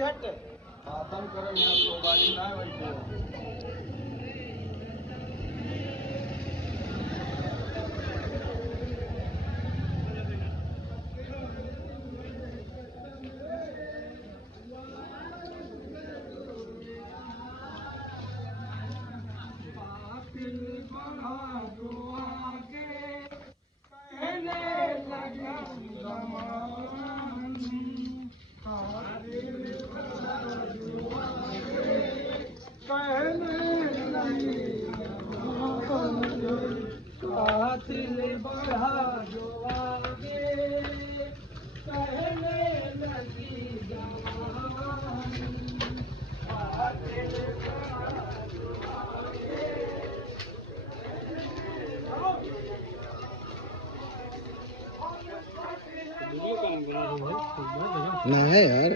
हट आतम करो यहाँ तो बाकी ना वैसे बढ़ा जो आगे कहने लगी नहीं है यार।